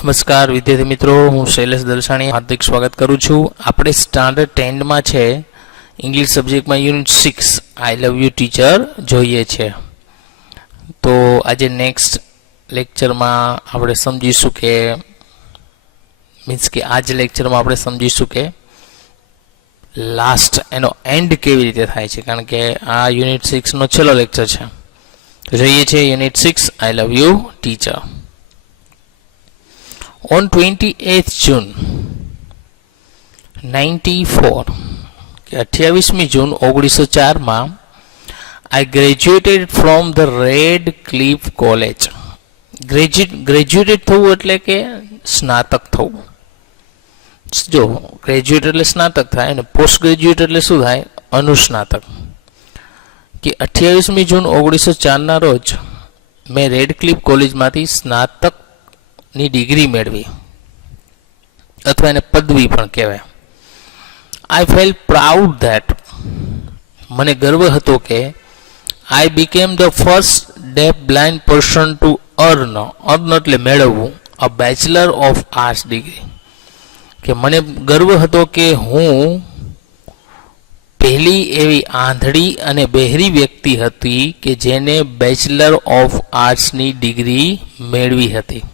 નમસ્કાર વિદ્યાર્થી મિત્રો, હું શૈલેષ દલસાણી હાર્દિક સ્વાગત કરું છું. આપણે સ્ટાન્ડર્ડ 10 માં છે ઇંગ્લિશ સબ્જેક્ટમાં unit 6 I love you teacher જોઈએ છે. તો આજે નેક્સ્ટ લેક્ચરમાં આપણે સમજીશું કે આજ લેક્ચરમાં આપણે સમજીશું કે લાસ્ટ એનો એન્ડ કેવી રીતે થાય છે, કારણ કે આ યુનિટ 6 નો છેલ્લો લેક્ચર છે. તો જોઈએ છે unit 6 I love you teacher. On 28th June 94, 28મી જૂન 1904 I graduated from the Radcliffe College. Graduated થવું એટલે કે સ્નાતક થવું. જો ગ્રેજ્યુએટ એટલે સ્નાતક થાય અને પોસ્ટ ગ્રેજ્યુએટ એટલે શું થાય? અનુસ્નાતક. કે 28મી જૂન 1904 ના રોજ મેં રેડક્લિફ કોલેજમાંથી સ્નાતક ની ડિગ્રી મેળવી, અથવા એને પદવી પણ કહેવાય. આઈ ફેલ પ્રાઉડ ધેટ, મને ગર્વ હતો કે I became the first deaf blind person to earn એટલે મેળવવું a bachelor of arts degree. કે મને ગર્વ હતો કે હું પહેલી એવી આંધળી અને બહેરી વ્યક્તિ હતી કે જેને બેચલર ઓફ આર્ટ્સની ડિગ્રી મેળવી હતી.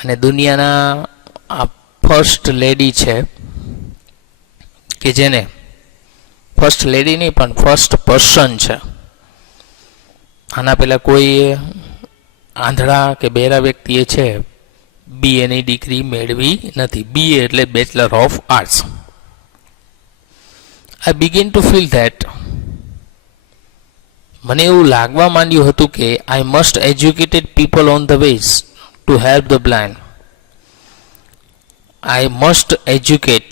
અને દુનિયાના આ ફર્સ્ટ લેડી છે કે જેને, ફર્સ્ટ લેડી નહીં પણ ફર્સ્ટ પર્સન છે. આના પહેલાં કોઈ આંધળા કે બહેરા વ્યક્તિએ છે બીએની ડિગ્રી મેળવી નથી. બીએ એટલે bachelor of arts. I begin to feel that, મને એવું લાગવા માંડ્યું હતું કે I must educated people on the ways to help the blind. I must educate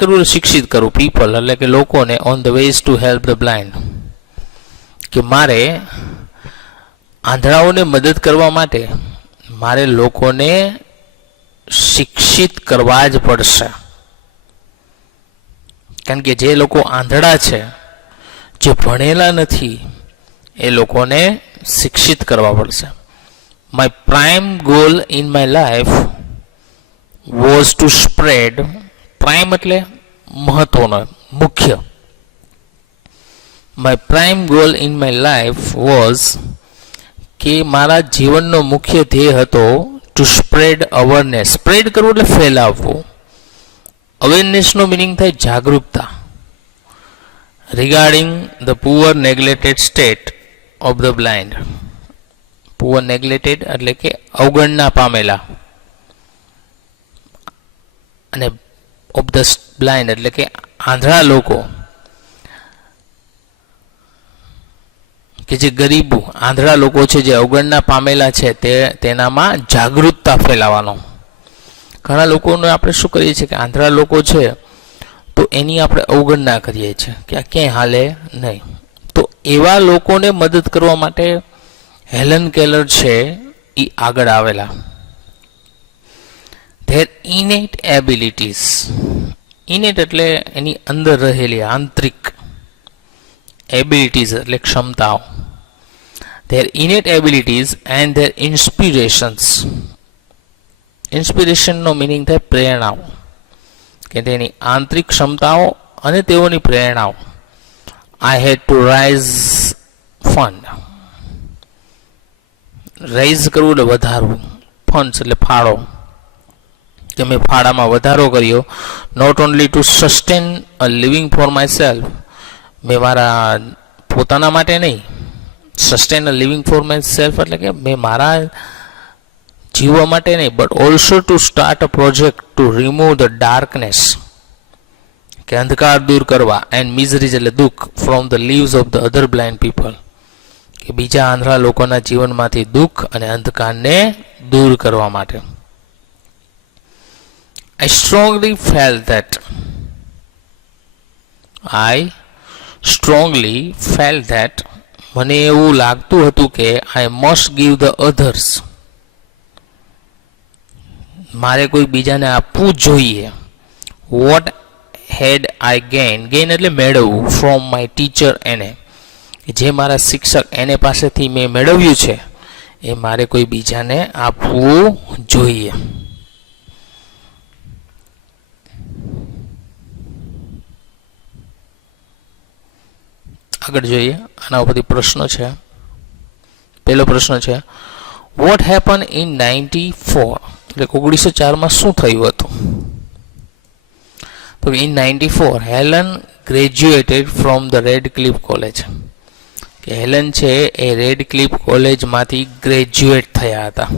કરવું એટલે શિક્ષિત કરવું, people એટલે કે લોકોને, on the ways to help the blind. કે મારે આંધળાઓને મદદ કરવા માટે મારે લોકોને શિક્ષિત કરવા જ પડશે. કારણ કે જે લોકો આંધળા છે, જે ભણેલા નથી, એ લોકોને શિક્ષિત કરવા પડશે. My prime goal in my life was to spread, prime એટલે મહત્વનો, મુખ્ય. My prime goal in my life was કે મારા જીવનનો મુખ્ય ધ્યેય હતો to spread awareness. સ્પ્રેડ કરવું એટલે ફેલાવવું. અવેરનેસનો મિનિંગ થાય જાગૃતતા. Regarding the poor neglected state of the blind. Poor નેગ્લેક્ટેડ એટલે કે અવગણના પામેલા, અને ઓફ ધ બ્લાઇન્ડ એટલે કે આંધળા લોકો, કે જે ગરીબ આંધળા લોકો છે, જે અવગણના પામેલા છે, તેનામાં જાગૃતતા ફેલાવાનો. ઘણા લોકોને આપણે શું કરીએ છીએ કે આંધળા લોકો છે તો એની આપણે અવગણના કરીએ છીએ કે આ ક્યાંય હાલે નહીં. તો એવા લોકોને મદદ કરવા માટે હેલન કેલર છે એ આગળ આવેલા. ધેર ઇનેટ એબિલિટીઝ, ઇનેટ એટલે એની અંદર રહેલી આંતરિક, એબિલિટીઝ એટલે ક્ષમતાઓ. Their innate abilities and their inspirations. ઇન્સ્પિરેશનનો મિનિંગ થાય પ્રેરણાઓ, કે તેની આંતરિક ક્ષમતાઓ અને તેઓની પ્રેરણાઓ. I had to raise fund, raise કરવું એટલે વધારવું, ફંડ્સ એટલે ફાળો, કે મેં ફાળામાં વધારો કર્યો. Not only to sustain a living for myself, મેં મારા પોતાના માટે નહીં, sustain a living for myself એટલે કે મેં મારા જીવવા માટે નહીં, but also to start a project to remove the darkness, કે અંધકાર દૂર કરવા, એન્ડ મિઝરીઝ એટલે દુઃખ, from the lives of the other blind people, કે બીજા આંધળા લોકોના જીવનમાંથી દુઃખ અને અંધકારને દૂર કરવા માટે. I strongly felt that મને એવું લાગતું હતું કે I must give the others, મારે કોઈ બીજાને આપવું જોઈએ, what had I gained એટલે મેળવવું, from my teacher એને, જે મારા શિક્ષક એને પાસેથી મેં મેળવ્યું છે એ મારે કોઈ બીજાને આપવું જોઈએ. આગળ જોઈએ, આના ઉપરથી પ્રશ્નો છે. પહેલો પ્રશ્ન છે, વોટ હેપન ઇન 94, એટલે 1904 શું થયું હતું? તો in 94 Helen graduated from the Radcliffe college, કે હેલન છે એ રેડક્લિફ કોલેજમાંથી ગ્રેજ્યુએટ થયા હતા.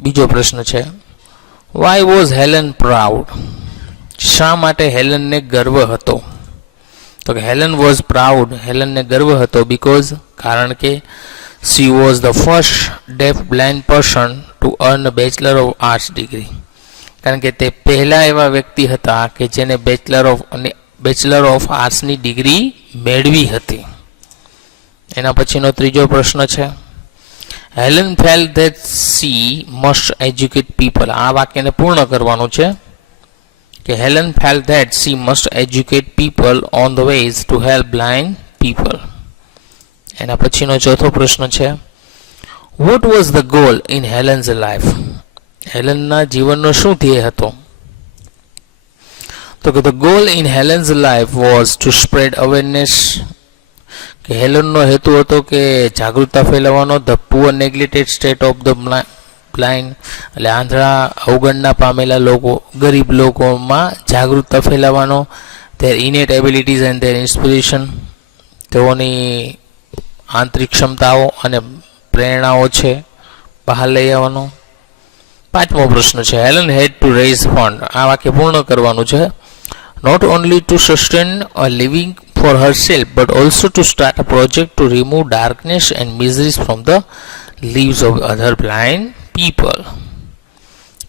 બીજો પ્રશ્ન છે, વાય વોઝ હેલન પ્રાઉડ, શા માટે હેલનને ગર્વ હતો? તો કે હેલન વોઝ પ્રાઉડ, હેલનને ગર્વ હતો બીકોઝ, કારણ કે she was the first deaf blind person to earn bachelor of arts degree, કારણ કે તે પહેલા એવા વ્યક્તિ હતા કે જેને બેચલર ઓફ આર્ટ્સની ડિગ્રી મેળવી હતી. એના પછીનો ત્રીજો પ્રશ્ન છે, Helen felt that she must educate people, આ વાક્યને પૂર્ણ કરવાનું છે કે Helen felt that she must educate people on the ways to help blind people. એના પછીનો ચોથો પ્રશ્ન છે, what was the goal in Helen's life, હેલનના જીવનનો શું ધ્યેય હતો? તો કે the goal in Helen's life was to spread awareness, કે હેલનનો હેતુ હતો કે જાગૃતતા ફેલાવવાનો, the poor neglected state of the blind, એટલે આંધળા અવગણના પામેલા લોકો, ગરીબ લોકોમાં જાગૃતતા ફેલાવવાનો, their innate abilities and their inspiration, તેઓની આંતરિક ક્ષમતાઓ અને પ્રેરણાઓ છે બહાર લઈ આવવાનો. પાંચમો પ્રશ્ન છે, Helen had to raise fund, આ વાક્ય પૂર્ણ કરવાનું છે, not only to sustain a living for herself but also to start a project to remove darkness and miseries from the lives of other blind people.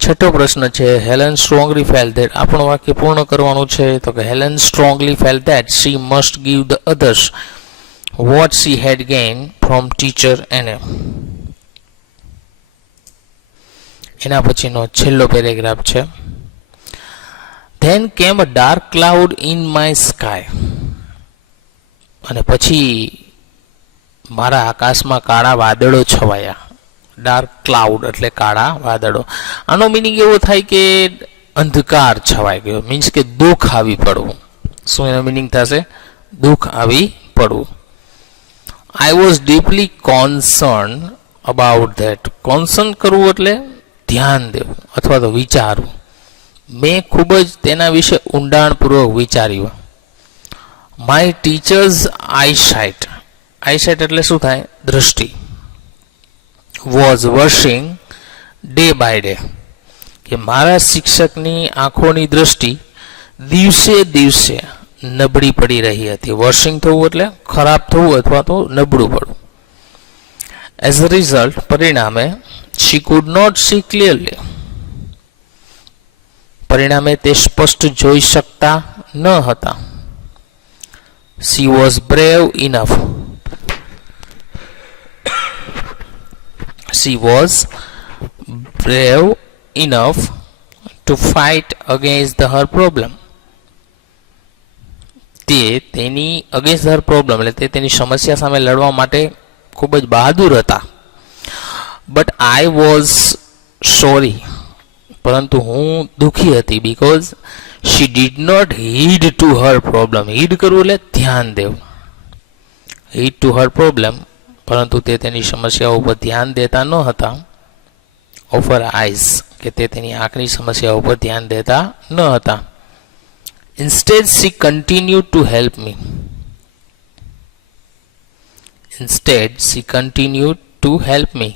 છઠ્ઠો પ્રશ્ન છે, Helen strongly felt that, આપણું વાક્ય પૂર્ણ કરવાનું છે, તો કે Helen strongly felt that she must give the others what she had gained from teacher NM. એના પછીનો છેલ્લો પેરેગ્રાફ છે, then came a dark cloud in my sky, અને પછી મારા આકાશમાં કાળા વાદળો છવાયા. ડાર્ક ક્લાઉડ એટલે કાળા વાદળો. આનો મિનિંગ એવો થાય કે અંધકાર છવાઈ ગયો, મીન્સ કે દુઃખ આવી પડવું. શું એનો મિનિંગ થશે? દુઃખ આવી પડવું. I was deeply concerned about that. Concert કરવું એટલે ધ્યાન દેવું અથવા તો વિચારવું. મેં ખૂબ જ તેના વિશે ઊંડાણપૂર્વક વિચાર્યું. માય ટીચર્સ આઈસાઇટ, આઈસાઇટ એટલે શું થાય? દ્રષ્ટિ. Was worsening day by day, કે મારા શિક્ષકની આંખોની દ્રષ્ટિ દિવસે દિવસે નબળી પડી રહી હતી. વર્સિંગ થવું એટલે ખરાબ થવું અથવા તો નબળું પડવું. એઝ અ રિઝલ્ટ, પરિણામે, she could not see clearly, પરિણામે તે સ્પષ્ટ જોઈ શકતા ન હતા. She was brave enough, she was brave enough to fight against her problem, તે તેની અગેન્સ્ટ હર પ્રોબ્લેમ એટલે તે તેની સમસ્યા સામે લડવા માટે ખૂબ જ બહાદુર હતા. બટ આઈ વોઝ સોરી, પરંતુ હું દુઃખી હતી. Because she did not heed to her problem, heed કરવું એટલે ધ્યાન દેવું, હીડ ટુ હર પ્રોબ્લેમ, પરંતુ તે તેની સમસ્યાઓ ઉપર ધ્યાન દેતા ન હતા. ઓફ હર આઈઝ, કે તે તેની આંખની સમસ્યાઓ ઉપર ધ્યાન દેતા ન હતા. Instead, she continued to help me. Instead, she continued to help me.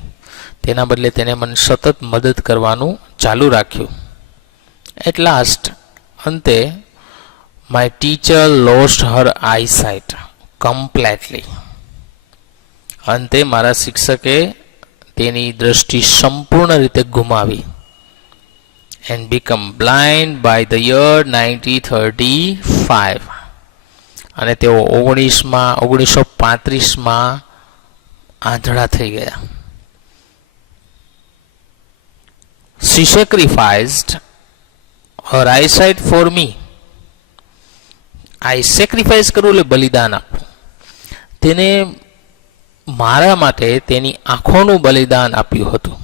તેના બદલે તેને મને સતત મદદ કરવાનું ચાલુ રાખ્યું. At last, અંતે, my teacher lost her eyesight completely. અંતે મારા શિક્ષકે તેની દ્રષ્ટિ સંપૂર્ણ રીતે ગુમાવી. And become blind by the year 1935. અને તેઓ 1935માં આંધળા થઈ ગયા. She sacrificed her eyesight for me. I sacrifice કરવું એટલે બલિદાન આપવું. તેને મારા માટે તેની આંખોનું બલિદાન આપ્યું હતું.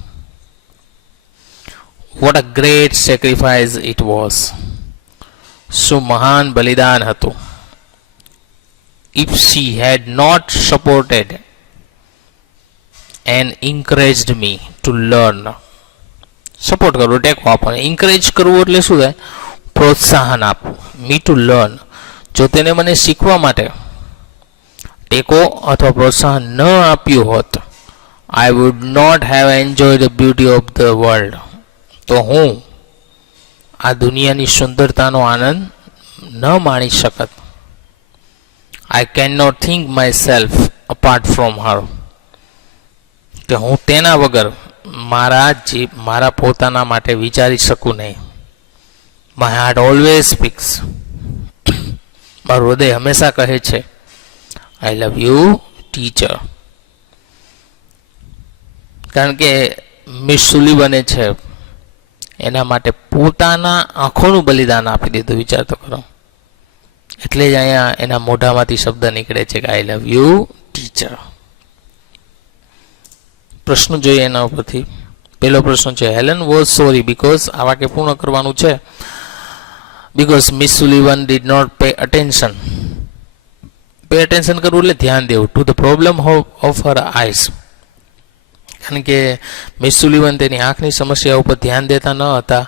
What a great sacrifice it was. શું મહાન બલિદાન હતું. If she had not supported and encouraged me to learn. Support કરવો, ટેકો આપવાનો. encourage કરવું એટલે શું થાય? પ્રોત્સાહન આપવું. me to learn. જો તેને મને શીખવા માટે ટેકો અથવા પ્રોત્સાહન ન આપ્યું હોત, I would not have enjoyed the beauty of the world. તો હું આ દુનિયાની સુંદરતાનો આનંદ ન માણી શકત. I cannot think myself apart from her. કે હું તેના વગર મારા પોતાના માટે વિચારી શકું નહીં. My heart always speaks. મારું હૃદય હંમેશા કહે છે I love you teacher. કારણ કે મિસ સુલિવને છે એના માટે પોતાના આંખોનું બલિદાન આપી દીધું. વિચાર તો કરો. એટલે જ અહીંયા એના મોઢામાંથી શબ્દ નીકળે છે કે I love you teacher. પ્રશ્ન જોઈએ એના ઉપરથી. પહેલો પ્રશ્ન છે હેલન વોઝ સોરી બીકોઝ, આ વાક્ય પૂર્ણ કરવાનું છે. Because Miss Sullivan did not pay attention. Pay attention કરવું એટલે ધ્યાન દેવું. To the problem of her eyes. કારણ કે મિસ સુલિવન તેની આંખની સમસ્યા ઉપર ધ્યાન દેતા ન હતા.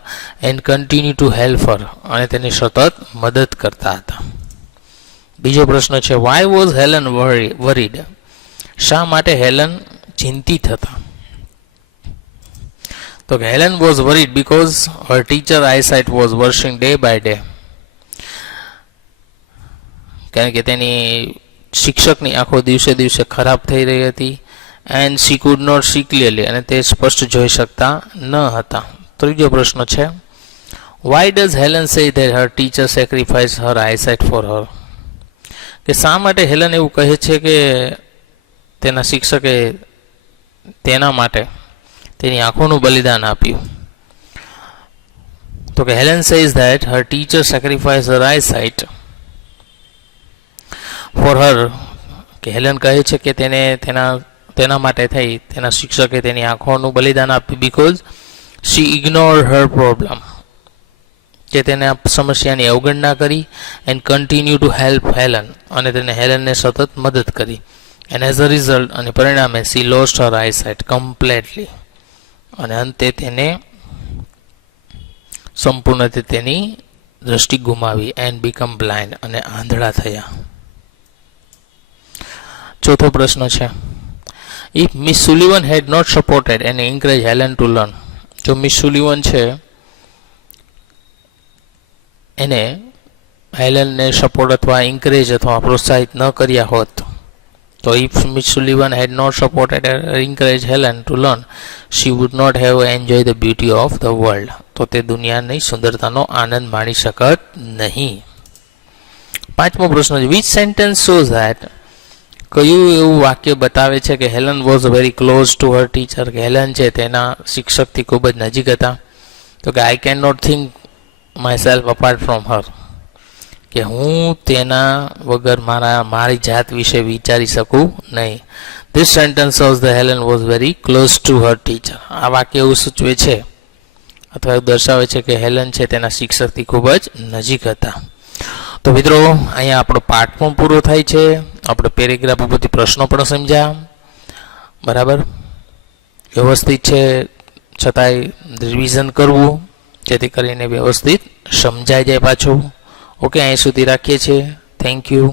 And continue to help her. અને તેની સતત મદદ કરતા હતા. બીજો પ્રશ્ન છે વાય વોઝ હેલન વરીડ. શા માટે હેલન ચિંતિત હતા. તો કે Helen was worried because her teacher eyesight was worsening day by day. કારણ કે તેની શિક્ષકની આંખો દિવસે દિવસે ખરાબ થઈ રહી હતી. And she could not see clearly. અને તે સ્પષ્ટ જોઈ શકતા ન હતા. ત્રીજો પ્રશ્ન છે why does Helen say that Har teacher sacrifice Har eyesight for her. કે શા માટે હેલન એવું કહે છે કે તેના શિક્ષકે તેના માટે તેની આંખોનું બલિદાન આપ્યું. તો કે Helen says that Har teacher sacrifice Har eyesight for her. કે હેલન કહે છે કે તેના માટે થઈ તેના શિક્ષકે તેની આંખોનું બલિદાન આપ્યું because she ignore her problem. કે તેને આ સમસ્યાની અવગણના કરી. And continue to help Helen. અને તેને હેલનને સતત મદદ કરી. એન્ડ એઝ અ રિઝલ્ટ અને પરિણામે she lost her eyesight completely. અને અંતે તેને સંપૂર્ણ રીતે તેની દ્રષ્ટિ ગુમાવી. And become blind. અને આંધળા થયા. ચોથો પ્રશ્ન છે if Miss Sullivan had not supported and encourage Helen to learn. જો મિસ સુલિવન છે એને હેલનને સપોર્ટ અથવા એન્કરેજ અથવા પ્રોત્સાહિત ન કર્યા હોત, તો if Miss Sullivan had not supported encourage Helen to learn she would not have enjoy the beauty of the world. તો તે દુનિયાની સુંદરતાનો આનંદ માણી શકત નહીં. પાંચમો પ્રશ્ન છે વિચ સેન્ટેન્સ શોઝ ધેટ. કયું એવું વાક્ય બતાવે છે કે Helen was very close to her teacher. કે હેલન છે તેના શિક્ષકથી ખૂબ જ નજીક હતા. તો કે I can not think myself apart from her. કે હું તેના વગર મારી જાત વિશે વિચારી શકું નહીં. This sentence shows the Helen was very close to her teacher. આ વાક્ય એવું સૂચવે છે અથવા એવું દર્શાવે છે કે હેલન છે તેના શિક્ષકથી ખૂબ જ નજીક હતા. તો મિત્રો અહીંયા આપણો પાઠ પણ પૂરો થાય છે. આપણે પેરેગ્રાફ ઉપરથી પ્રશ્નો પણ સમજ્યા. બરાબર વ્યવસ્થિત છે, છતાંય રિવિઝન કરવું જેથી કરીને વ્યવસ્થિત સમજાઈ જાય પાછું. ઓકે અહીં સુધી રાખીએ છીએ. Thank you.